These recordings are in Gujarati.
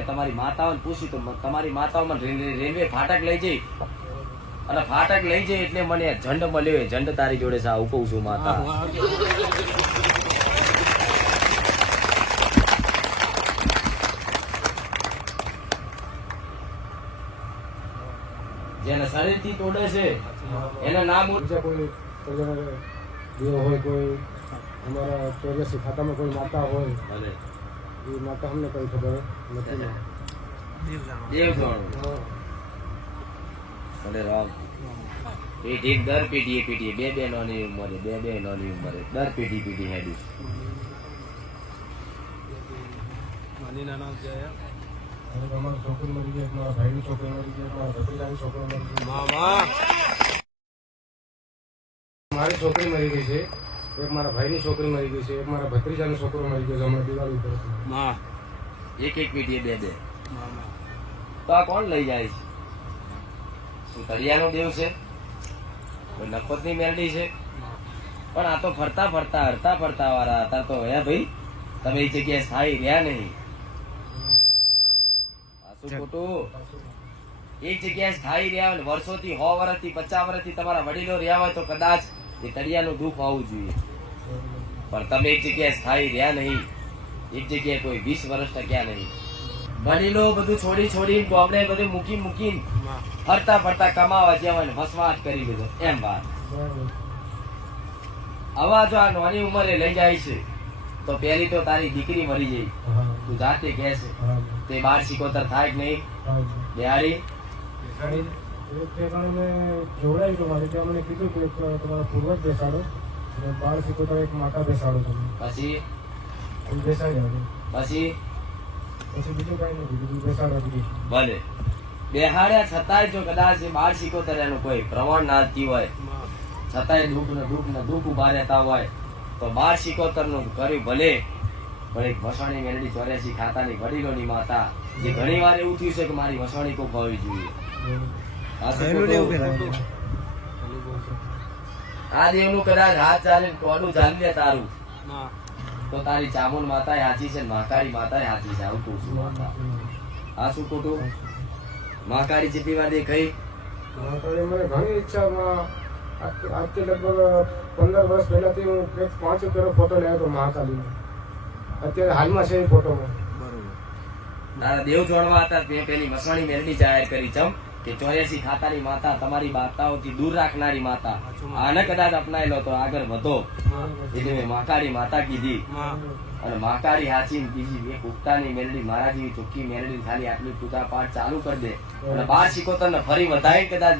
મેં તમારી માતાઓને પૂછ્યું તો તમારી માતાઓ રેલવે ફાટક લઈ જઈ અને ફાટક લઈ જઈ એટલે મને ઝંડ મળ્યો ઝંડ તારી જોડે સા ઉપવું છું માતા જેને શરીરથી તોડે છે એને નામ કોઈ દેવ હોય કોઈ અમારા ચોર્યાસી ખાતામાં કોઈ માતા હોય એ માતા અમને કઈ ખબર નથી ને. દેવ જાણો હા. ભલે રામ. પેઢી દર પેઢીએ પેઢીએ બે બે નોની ઉંમરે બે બે નોની ઉંમરે દર પેઢી પેઢી હેડી. અમારી છોકરી મરી ગઈ મારા ભાઈની છોકરી મરી ગઈ એક મારા ભત્રીજાની છોકરી મરી ગઈ મારી છોકરી મરી ગઈ છે એક મારા ભાઈની છોકરી મરી ગઈ છે એક મારા ભત્રીજાનો છોકરો મરી ગયો છે હમણાં દિવાળી ઉપર. એક એક પેઢીએ બે બે. તો આ કોણ લઈ જાય છે? શું તળિયાનો દેવ છે? કોઈ નફતની મેલડી છે? પણ આ તો ફરતા ફરતા હરતા ફરતા વાળા હતા તો હે ભાઈ તમે એ જગ્યાએ સ્થાયી રહ્યા નહીં. આ શું ખોટું? એક જગ્યાએ સ્થાયી રહ્યા હોય વર્ષોથી સો વર્ષથી પચાસ વર્ષથી તમારા વડીલો રહ્યા હોય તો કદાચ એ તળિયાનું દુઃખ હોવું જોઈએ. પણ તમે એક જગ્યાએ સ્થાયી રહ્યા નહીં. એક જગ્યાએ કોઈ વીસ વર્ષ ટક્યા નહીં. વડીલો બધું છોડી છોડી ગોમડે બધું મૂકી મૂકી ફરતા ફરતા કમાવા જ્યાં ને વસવાટ કરી લીધો. એમ વાત. આવા જો આ નાની ઉંમરે લઈ જાય છે તો પેલી તો તારી દીકરી મરી જઈ તું જાતે કહે છે તે બાર સિકોતર થાય કે નહીં. બિહારી? જોડાયું હતું મારે ત્યાં મને કીધું કે તમારા પૂર્વજ બેસાડો બાળ શીખોતા એક માતા બેસાડો તમે. પછી. પછી? ભલે. બેહાડ્યા છતાંય જો કદાચ બાર સિકોતર એનું કોઈ પ્રમાણ નાચતી હોય છતાંય દુઃખ ને દુઃખ ને દુઃખ ઊભા રહેતા હોય તો બાર સિકોતરનું કર્યું ભલે પણ એક વસાણી મેલડી ચોર્યાસી ખાતાની વડીલોની માતા જે ઘણી વાર એવું થયું છે કે મારી વસાણી કોક હોવી જોઈએ. આ? દેવનું કદાચ હાથ ચાલે કોનું ચાલી લે તારું તો તારી ચામુન માતા હાચી છે મહાકાળી માતા હાચી છે આવું કહું છું માતા. આ શું ખોટું મહાકાળી જેટલી વાર દેખાઈ મહાકાળી મને ઘણી ઈચ્છામાં આજ- આજથી લગભગ પંદર વર્ષ પહેલાથી હું એક પાંચ રૂપિયાનો ફોટો લેવો હતો મહાકાલીનો અત્યારે હાલમાં છે એ ફોટોમાં. તારા દેવ જોડવા હતા મેં પેલી મસવાણી મેલડી જાહેર કરી ચમ. કે ચોર્યાસી ખાતાની માતા તમારી માતાઓથી દૂર રાખનારી માતા. આને કદાચ અપનાયેલો તો આગળ વધો. એટલે મેં માકાળી માતા કીધી. અને માકાળી હાચી બીજી એક ઉગતાની મેલડી મારા જેવી ચોખ્ખી મેલડી ખાલી આટલી પૂજા પાઠ ચાલુ કરી દે. અને બાર સિકોતર ને ફરી વધારે કદાચ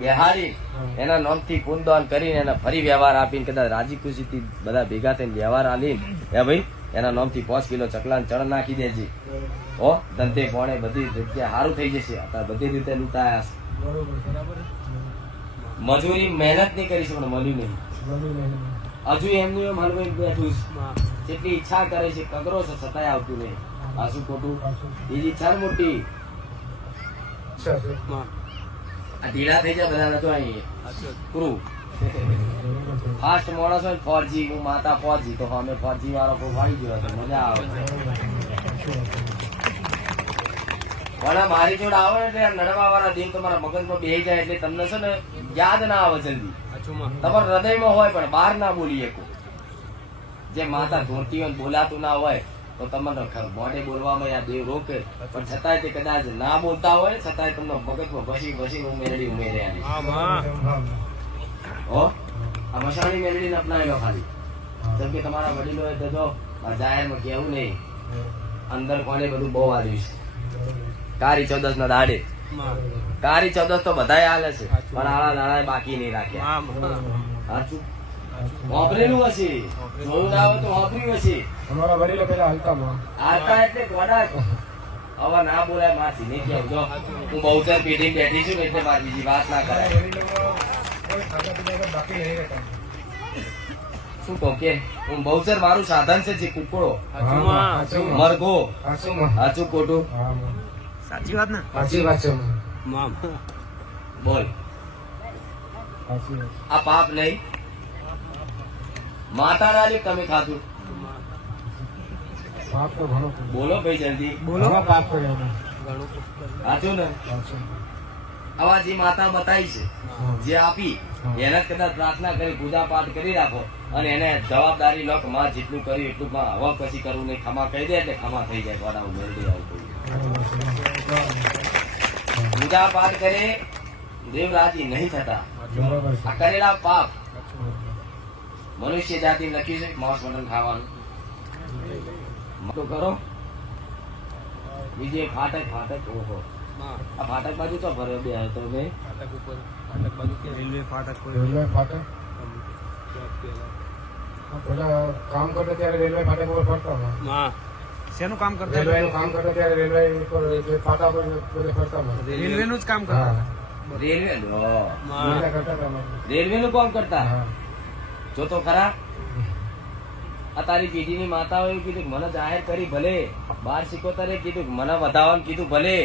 બેહાડી એના નોમથી પૂનદાન કરીને એને ફરી વ્યવહાર આપીને કદાચ રાજી ખુશીથી બધા ભેગા થઈને વ્યવહાર આલીને હે ભાઈ એના નામથી પાંચ કિલો ચકલા ચણ નાખી દેજે. હો ધંધે પોણે બધી જગ્યા સારું થઈ જશે. અત્યારે બધી રીતે લૂંટાયા છે. મજૂરી મહેનત નહીં કરી પણ મળ્યું નહીં. હજુ એમનું એમ હલવાઈ બેઠું છે. જેટલી ઈચ્છા કરે છે કગરો છે છતાંય આવતું નહીં. આ શું ખોટું? બીજી ઈચ્છા મોટી. આ ઢીલા થઈ જાય બધા નતો અહીં. પૂરું. ફાસ્ટ માણસ હોય ફોરજી, હું માતા ફોરજી, તો અમે ફોરજી વાળો વાળી ગયો તો મજા આવે. પણ મારી જોડે આવે એટલે નડવા વાળા દેવ તમારા મગજમાં બેહી જાય એટલે તમને છે ને યાદ ના આવે જલ્દી. તમારા હૃદયમાં હોય પણ બહાર ના બોલી શકો. જે માતા ધોતી હોય બોલાતું ના હોય, તો તમને મોઢે બોલવામાં આ દેવ રોકે. પણ છતાંય તે કદાચ ના બોલતા હોય, છતાંય તમને મગજમાં ભસી ભસી ઉમેરડી ઉમેર્યા હા. આ મસાણી મેલડીને અપનાવી લો ખાલી. જેમ કે તમારા વડીલોએ તો આ જાહેરમાં કેવું નહીં અંદર કોને બધું બહુ આવ્યું છે? કારી ચૌદસ ના દાડે. કારી ચૌદસ તો બધાય હાલે છે પણ આળા દાડા બાકી નહીં રાખ્યા. સાચું? વાપરેલું હશે. જોયું ના આવે તો વાપર્યું હશે. અમારા વડીલો પેલા હલતામાં. આતા એટલે ગોડા હવે ના બોલાય મારથી નહીં કેવું જો. હું બહુ પેઢી બેઠી છું ને એટલે મારી બીજી વાત ના કરાય. શું કહો કે? હું બહુચર મારું સાધન છે જે કુકડો. મરઘો. સાચું ખોટું. સાચી વાત ને? સાચી વાત છે. બોલ. આ પાપ નહીં. માતા તમે ખાધું. પાપ તો ઘણો બોલો ભાઈ જલ્દી. બોલો પાપ કર્યો સાચું ને. આવા જે માતા બતાવી છે. જે આપી. એને કદાચ પ્રાર્થના કરી પૂજા પાઠ કરી રાખો અને એને જવાબદારી લો કે માં જેટલું કર્યું એટલું માં હવે પછી કરવું નહીં. ખમા કહી દે એટલે ખમા થઈ જાય વાળા હું મેળવી આવું પૂજા પાઠ કરે દેવરાજી નહીં થતા. આ કરેલા પાપ મનુષ્ય જાતિ લખ્યું છે માંસ મટન ખાવાનું. તો કરો. બીજે ફાટક ફાટક ઓહો. આ ફાટક બાજુ તો ભરે બે હતો ભાઈ. રેલવે ફાટક કોઈ રેલવે ફાટક? હા, પેલા કામ કરતા ત્યારે રેલવે ફાટક ઉપર ફરતા હા. શેનું કામ કરતા? રેલવે નું કામ કરતા ત્યારે રેલવે ઉપર જે ફાટા પર ફરતા રેલવે. નું જ કામ કરતા? Railway railway. રેલવે નું કામ કરતા. જો તો ખરા. આ તારી પેઢીની માતાઓએ કીધું મને જાહેર કરી ભલે. બાર સિકોતરે કીધું મને વધાવવાનું કીધું ભલે.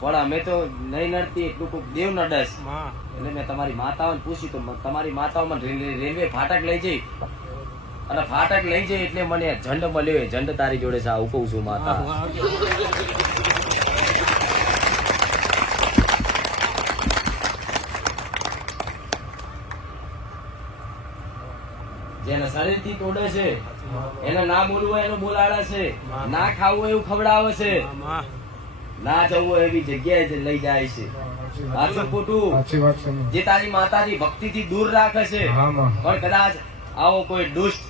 પણ અમે તો નહીં નડતી એટલું કોઈ દેવ નડસ એટલે મેં તમારી માતાઓને પૂછ્યું તો તમારી માતાઓમાં રેલવે ફાટક લઈ જઈ. અને ફાટક લઈ જઈ એટલે મને ઝંડ મળ્યો ઝંડ તારી જોડે છે આવું કહું છું માતા. જેને શરીરથી તોડે છે એને ના બોલવું હોય એનું બોલાડે છે. ના ખાવું હોય એવું ખવડાવે છે. ના જવું એવી જગ્યાએ જ લઈ જાય છે. સાચું ખોટું જે તારી માતાની ભક્તિ થી દૂર રાખે છે પણ કદાચ આવો કોઈ દુષ્ટ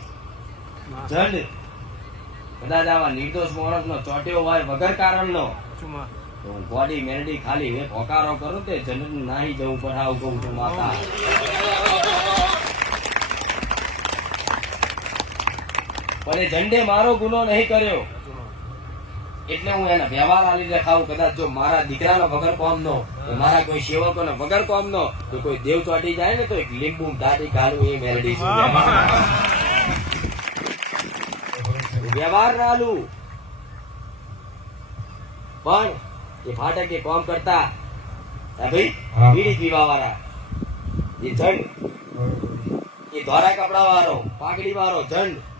જન કદાચ આવા નિર્દોષ માણસ નો ચોટ્યો હોય વગર કારણ નો બોડી મેરડી ખાલી એક હોકારો કરું તે જન નાહી જવું પડે આવું કહું છું માતા. પણ એ ઝંડે મારો ગુનો નહીં કર્યો. એટલે હું એને વ્યવહાર આલી દેખાવું કદાચ જો મારા દીકરાનો વગર કોમ નો મારા કોઈ સેવકો નો વગર કોમ નો તો કોઈ દેવ ચોટી જાય ને તો એક લીંબુ દાટી કાઢું એ મેલડી વ્યવહાર ના આલું પણ એ ફાટક એ કોમ કરતા ભાઈ બીડી પીવા વાળા એ ઝંડ એ ધોરા કપડા વાળો પાઘડી વાળો જંડ હા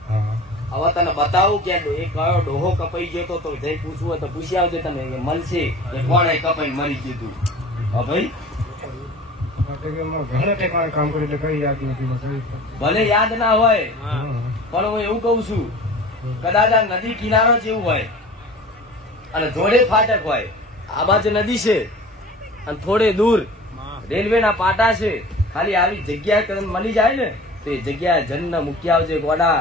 હવે તને બતાવું કે એ કયો ડોહો કપાઈ ગયો તો તો જઈ પૂછવું તો પૂછી આવજે તમે કે મળશે. કે કોણે કપાઈ મરી ગયું હા ભાઈ. ભલે યાદ ના હોય પણ હું એવું કઉ છું કદાચ આ નદી કિનારો જેવું હોય અને જોડે ફાટક હોય. આ બાજુ નદી છે અને થોડે દૂર રેલવે ના પાટા છે. ખાલી આવી જગ્યા મળી જાય ને તો એ જગ્યા જન્મ મૂકી આવજે ગોડા.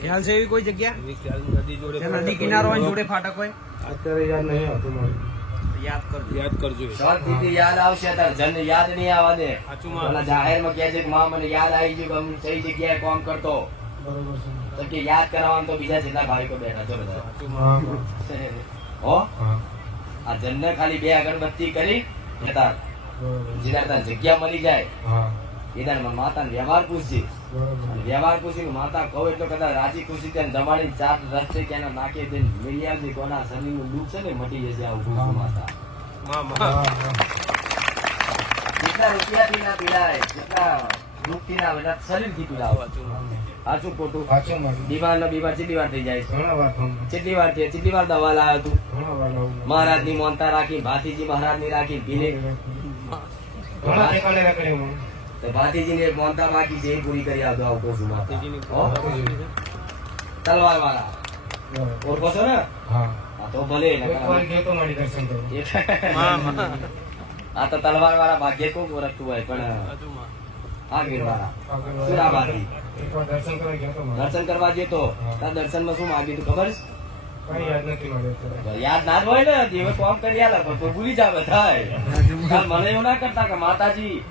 ખ્યાલ છે એવી કોઈ જગ્યા? નદી કિનારો જોડે ફાટક હોય? અત્યારે યાદ નહીં આવતું મારું. યાદ કરજો. યાદ કરજો. શાંતિથી યાદ આવશે તાર. જન યાદ નહીં આવવા સાચું જાહેરમાં કહે છે કે માં મને યાદ આવી ગયું કે કઈ જગ્યાએ કોમ કરતો. બરોબર છે. તો કે યાદ કરાવવાનું તો બીજા જેટલા ભાવિકો બેઠા છો બધા. હા. આ જનને ખાલી બે અગરબત્તી કરી જતા જેના જગ્યા મળી જાય. હા. એના માતાને વ્યવહાર પૂછજે. વ્યવહાર ખુશી માતા કહું એટલે કદાચ રાજી ખુશી તેને જમાડી ચાર રસ્તે ક્યાંના નાખે લઈ આવજે કોના શરીરનું દુઃખ છે ને મટી જશે આવું કહું માતા. કેટલા રૂપિયાથી ના પીડાય કેટલા દુઃખથી ના બધા શરીરથી પીડાવ સાચું ખોટું. બીમાર ને બીમાર કેટલી વાર થઈ જાય. છે વાર થઈ કેટલી વાર દવા લાવ્યો તું. વાર મહારાજની મોનતા રાખી ભાતીજી મહારાજની રાખી ભીલે. તો ભાતીજી ની એક મોનતા બાકી છે એ પૂરી કરી આવતો આવું કહું છું. તલવાર વાળા ઓળખો છો ને? હા. તો ભલે. આ તો તલવાર વાળા ભાગ્ય કોક ઓળખતું હોય પણ વાળા દર્શન કરવા ગયો તો? દર્શન જતો દર્શનમાં શું માગ્યું તું ખબર છે? યાદ ના હોય ને જેવે કોમ કરી આલે પણ ભૂલી મને એવું ના કરતા કે માતાજી.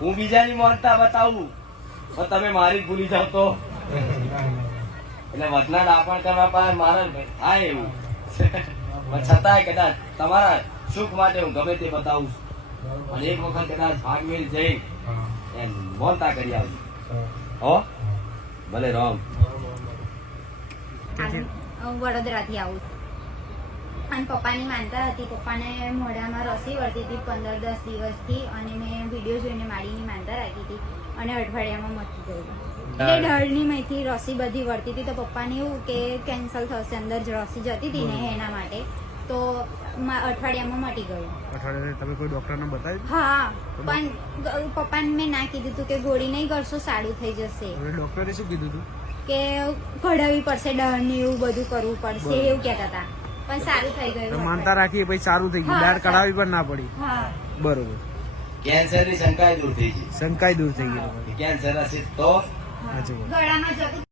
હું બીજાની માનતા બતાવું પણ તમે મારી ભૂલી જાવ તો. એટલે વધના દાપણ કરવા પાસે મારે થાય એવું. પણ છતાંય કદાચ તમારા સુખ માટે હું ગમે તે બતાવું છું. અને એક વખત કદાચ ભાગમેલ જઈ. હા, એમ મોનતા કરી આવજો. હો? ભલે રામ. વડોદરાથી આવું છું. અને પપ્પાની માનતા હતી. પપ્પાને મોઢામાં રસી વળતી હતી પંદર દસ દિવસથી અને મેં વીડિયો જોઈને માડીની માનતા રાખી હતી અને અઠવાડિયામાં મટી ગયું એટલે ડળની મહીથી રસી બધી વળતી હતી તો પપ્પાને એવું કે કેન્સલ થશે અંદર જ રસી જતી હતી ને એના માટે તો અઠવાડિયામાં મટી ગયું. અઠવાડિયે તમે કોઈ ડોક્ટરને બતાવ્યું? હા પણ પપ્પાને મેં ના કીધું હતું કે ગોળી નહીં કરશો સારું થઈ જશે. ડોક્ટરે શું કીધું હતું કે કઢાવી પડશે ડળની એવું બધું કરવું પડશે એવું કહેતા હતા. પણ સારું થઈ ગયું માનતા રાખીએ પછી સારું થઈ ગયું. હા, કઢાવી પણ ના પડી. હા. બરોબર. કેન્સરની શંકા દૂર થઈ ગઈ. શંકાય દૂર થઈ ગઈ. કેન્સર હશે તો ગળામાં જતું